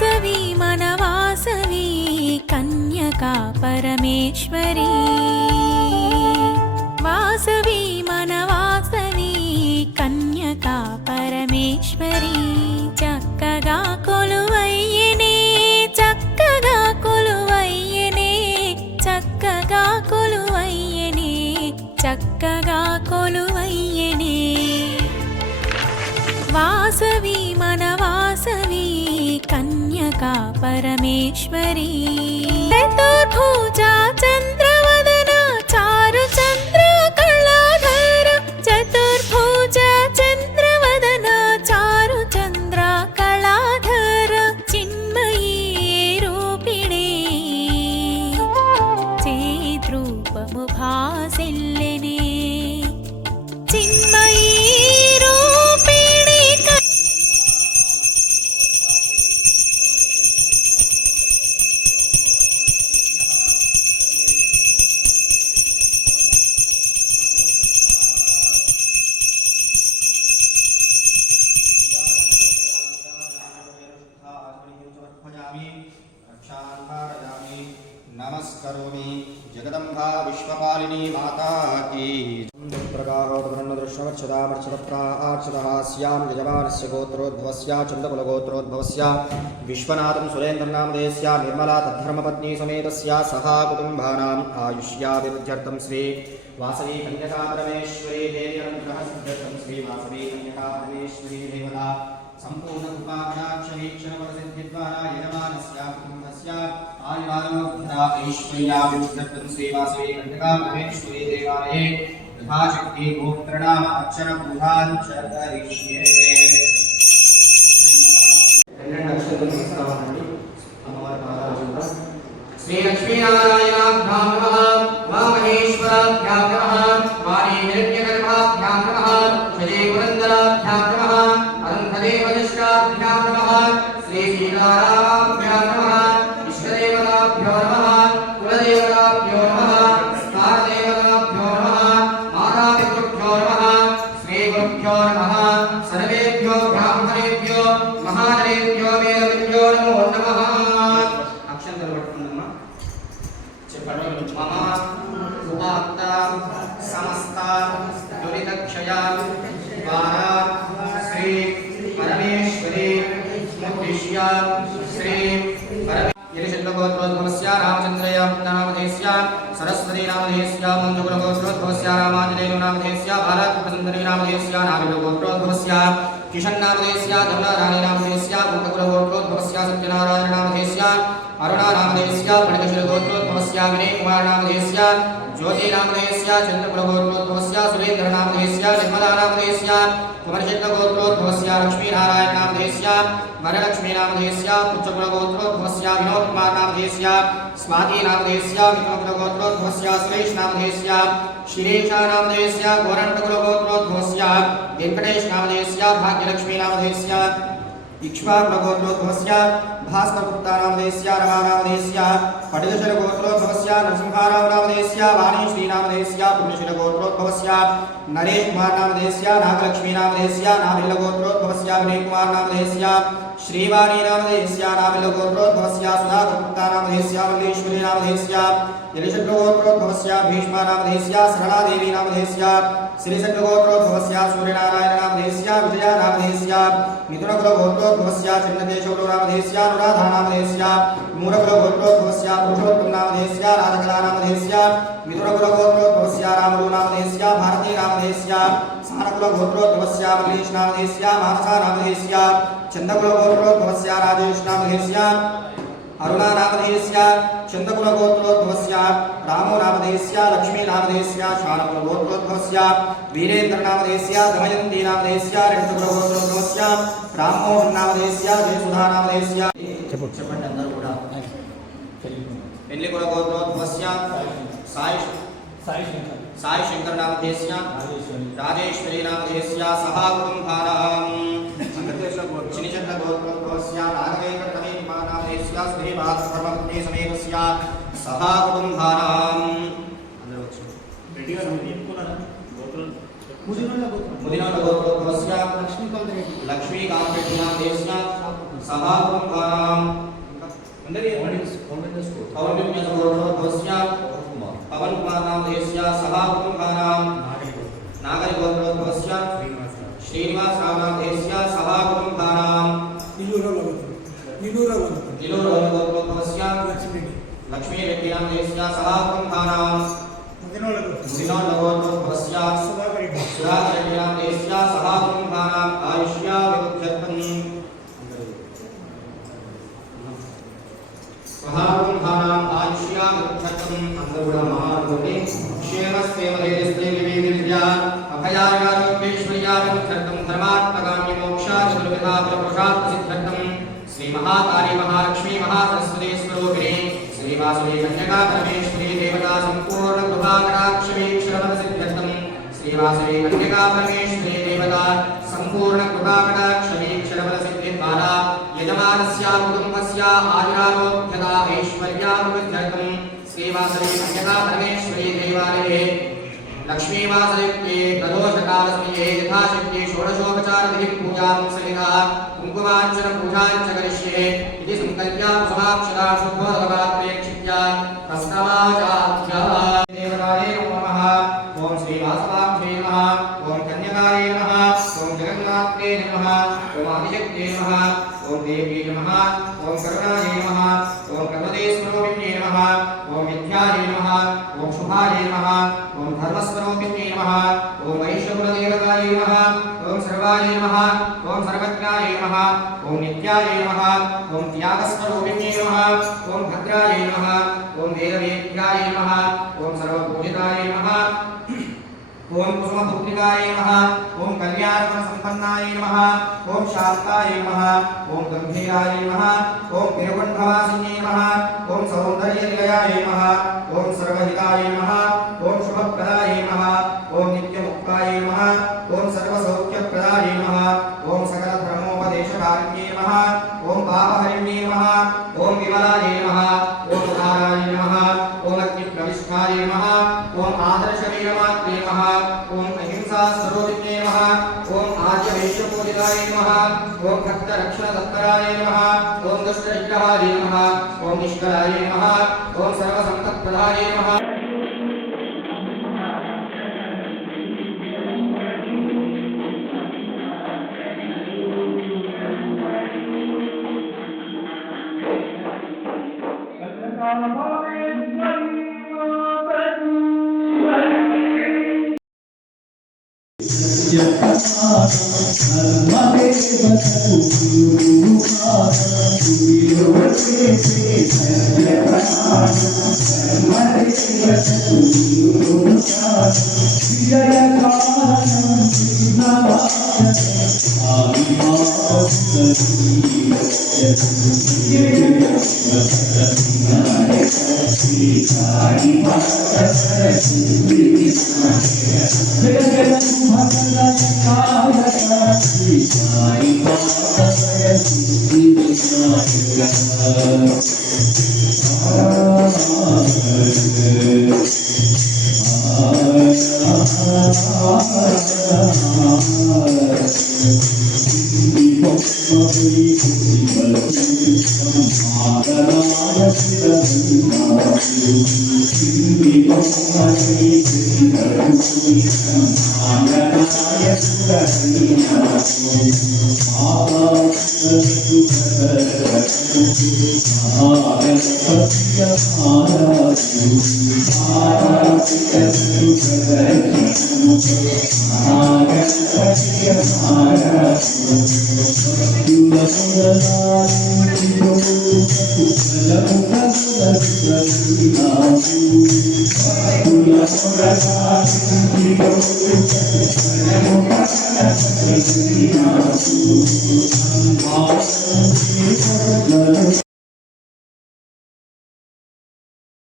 वासवी मनवासवी कन्यका परमेश्वरी वासवी मनवासवी कन्यका परमेश्वरी चक्कगा कोलुवय्यने चक्कगा कोलुवय्यने चक्कगा कोलुवय्यने चक्कगा कोलुवय्यने वासवी मनवासवी कन्यका परमेश्वरी चतुर्भुजा चन्द्रवदना चारुचन्द्र कलाधर चतुर्भुजा चन्द्रवदना चारुचन्द्र कलाधर चिन्मयी रूपिणे चेद्रूपमुभासिल्लेने चिन्मयी नमस्करोमि जगदम्बा विश्वपालिनी माता की प्रकारोपकरणदृश्यवर्षदामर्षदप्रार्षदः यजमानस्य गोत्रोद्भवस्य चन्दकुलगोत्रोद्भवस्य विश्वनाथं सुरेन्द्रनामधेयस्य निर्मला तद्धर्मपत्नी समेतस्य सह कुटुम्बानाम् आयुष्याभिवृद्ध्यर्थं श्री वासवी कन्यका परमेश्वरी देवी अनुग्रह सिद्ध्यर्थं श्री वासवी कन्यका परमेश्वरी देवता संपूर्ण कृपाकटाक्षवीक्षणवरसिद्धिद्वारा यजमानस्य कुटुम्बस्य आयुरारोग्यता ऐश्वर्याभिवृद्ध्यर्थं श्री वासवी कन्यका परमेश्वरी देवालये यथाशक्ति गोत्रनाम अक्षरपूजान् च करिष्ये। श्री लक्ष्मीनारायणाभ्यां नमः मा महेश्वराभ्यां नमः वाणी निरण्यगर्भाभ्यां नमः श्री पुरन्दराभ्यां नमः अनन्तदेवदष्टाभ्यां नमः श्री श्रीरामाभ्यां नमः इष्टदेवताभ्यो नमः कुलदेवताभ्यो नमः स्थानदेवताभ्यो नमः मातापितृभ्यो नमः श्रीगुरुभ्यो नमः सर्वेभ्यो ब्राह्मणेभ्यो महानरेभ्यो वेदविद्यो नमो नमः। मम उपात्त समस्त दुरितक्षया द्वारा श्री परमेश्वरी मुद्दिश्य श्री यलिशल्लगोत्रोद्भवस्य रामचन्द्रनामधेयस्य सरस्वती नामधेयस्य मन्दकुलगोत्रोद्भवस्य रामाञ्जनेयो नामधेयस्य बालकृष्णसुन्दरी नामधेयस्य नागलोत्रोद्भवस्य किशन्नामधेयस्य जमुनाराणी नामधेयस्य कुन्तकुलगोत्रोद्भवस्य सत्यनारायण नामधेयस्य अरुणा नामधेयस्य पणिकशिलगोत्रोद्भवस्य विनयकुमार नामधेयस्य ज्योति नामधेयस्य चन्द्रकुलगोत्रोद्भवस्य सुरेन्द्र नामधेयस्य निर्मला नामधेयस्य कुमरशेट्टगोत्रोद्भवस्य लक्ष्मीनारायण नामधेयस्य वरलक्ष्मी नामधेयस्य पुच्छकुलगोत्रोद्भवस्य विनोदकुमार नामधेयस्य स्वाति नामधेयस्य मिथुनकुलगोत्रोद्भवस्य सुरेश नामधेयस्य शिरीषा नामधेयस्य गोरण्टकुलगोत्रोद्भवस्य वेङ्कटेश नामधेयस्य भाग्यलक्ष्मी नामधेयस्य इक्ष्वाकुलगोत्रोद्भवस्य भास्करगुप्ता नामधेयस्य रमा नामधेयस्य पटिदशरगोत्रोद्भवस्य नरसिंहाराव नामधेयस्य वाणीश्री नामधेयस्य पुण्यशीलगोत्रोद्भवस्य नरेश कुमार नामधेयस्य नागलक्ष्मी नामधेयस्य नाभिलगोत्रोद्भवस्य विनयकुमार नामधेयस्य श्रीवाणी नामधेयस्य नाभिलगोत्रोद्भवस्य सुधागुप्ता नामधेयस्य वल्लीश्वरी नामधेयस्य यलिशट्टगोत्रोद्भवस्य भीष्मा नामधेयस्य सरलादेवी नामधेयस्य श्रीशट्टगोत्रोद्भवस्य सूर्यनारायण नामधेयस्य विजया नामधेयस्य मिथुनकुलगोत्रोद्भवस्य चिन्नकेशवलो नामधेयस्य अनुराधा नामधेयस्य मूलकुलगोत्रोद्भवस्य पुरुषोत्तम नामधेयस्य राजकला नामधेयस्य मिथुनकुलगोत्रोद्भवस्य रामलु नामधेयस्य भारती नामधेयस्य सारकुलगोत्रोद्भवस्य वल्लीश नामधेयस्य मानसा नामधेयस्य चन्दकुलगोत्रोद्भवस्य राजेश नामधेयस्य अरुणा नामधेयस्य चन्दकुलगोत्रोद्भवस्य रामो नामधेयस्य लक्ष्मी नामधेयस्य शानकुलगोत्रोद्भवस्य वीरेन्द्र नामधेयस्य दमयन्ती नामधेयस्य रेणुकुलगोत्रोद्भवस्य राममोहन नामधेयस्य जयसुधा नामधेयस्य చెప్పండి అందరూ కూడా పెళ్లికులగోత్రోద్భవस्य సాయి శంకర్ నామధేయस्य రాజేశ్వరి నామధేయस्य సహా కుటుంబానాం చినిచంద్రగోత్రోద్భవस्य నాగవేంకటరవి నామధేయस्य శ్రీవాసధర్మపత్ని సమేతस्य సహా కుటుంబానాం అందరూ వచ్చి రెడీగా చెప్పుకున్నారా గోత్రం ముదినోళ్ళ గోత్రోద్భవस्य లక్ష్మీకాంత రెడ్డి నామధేయस्य सहा कुटुम्बानां कौण्डिन्यगोत्रोद्भवस्य पवनकुमार नामधेयस्य सहा कुटुम्बानां नागरिगोत्रोद्भवस्य श्रीनिवास नामधेयस्य सहा कुटुम्बानां निलूरगोत्रोद्भवस्य लक्ष्मी रेड्डी नामधेयस्य सहा कुटुम्बानां मुदिनोल्लगोत्रोद्भवस्य सुधाकर रेड्डी नामधेयस्य सहा कुटुम्बानां आयुष्याभिवृद्ध्यर्थं महाकुंभानां आयुष्याभिवृद्ध्यर्थं अंधगुण महाकोटि क्षेमस्तेमधेयस्तेविवेदिविद्या अभयारोग्यैश्वर्याभिवृद्ध्यर्थं धर्मात्मकाम्य मोक्षादिदुर्विधापुरुषार्थसिद्ध्यर्थं श्री महाकाली महालक्ष्मी महासरस्वती स्वरूपिणी श्रीवासुदेव कन्यका परमेश्वरी देवता संपूर्ण कृपाकटाक्षवीक्षणसिद्ध्यर्थं श्रीवासुदेव कन्यका परमेश्वरी देवता संपूर्ण कृपाकटाक्षवीक्षणसिद्धिद्वारा यजमानस्य कुटुम्बस्य आयुरारोग्यता ऐश्वर्याभिवृद्ध्यर्थं श्रीवासुदेव कन्यका परमेश्वरी देवालये लक्ष्मीवासयुक्ते प्रदोषकालसमये यथाशक्ति षोडशोपचारविधिं पूजां सहितः कुङ्कुमार्चन पूजां च करिष्ये इति संकल्प्य समाक्षरा शुभोदकपात्रेक्षित्य तस्कवाचाख्या देवताये नमः। ओम श्रीवासवाभ्ये नमः, ओम कन्यकाये नमः, ओम जगन्नाथे नमः, ओम आदिशक्ते नमः, ओम देव्ये नमः, ओम करुणाये नमः, ओम प्रभदेश्वरूपिण्ये नमः, ओम विद्याये नमः, ओम शुभाये नमः, ओम धर्मस्वरूपिण्ये नमः, ओम वैश्वकुलदेवताये नमः, ओम सर्वाये नमः, ओम सर्वज्ञाये नमः, ओम नित्याये नमः, ओम त्यागस्वरूपिण्ये नमः, ओम भद्राये नमः, ओम वेदवेद्याये नमः, ओम सर्वपूजिताये नमः, ओम कुसुमपुत्रिकाये नमः, ओम कल्याणसंपन्नाये नमः, ओम शान्ताये नमः, ओम गंभीराये नमः, ओम तिरुवण्ढवासिन्ये नमः, ओम सौन्दर्यनिलयाये नमः, ओम सर्वहिताये नमः, ओम शुभप्रदाये नमः, ओम नित्यमुक्ताये नमः, ओम सर्वसौख्यप्रदाये नमः, ओम सकलधर्मोपदेशकारिण्ये नमः, ओम पापहरिण्ये नमः, ओम विमलाये नमः, ओम उदाराये नमः, ओम अग्निप्रविष्टाये नमः, ओम आदर्शवीरमात्रे नमः, ओम अहिंसास्वरूपिणे नमः, ओम आर्यवैश्यपूजिताय नमः, ओम भक्तरक्षणतत्पराय नमः, ओम दुष्टनिग्रहाय नमः, ओम निष्कलाय नमः, ओम सर्वसम्पत्प्रदाय नमः। Hare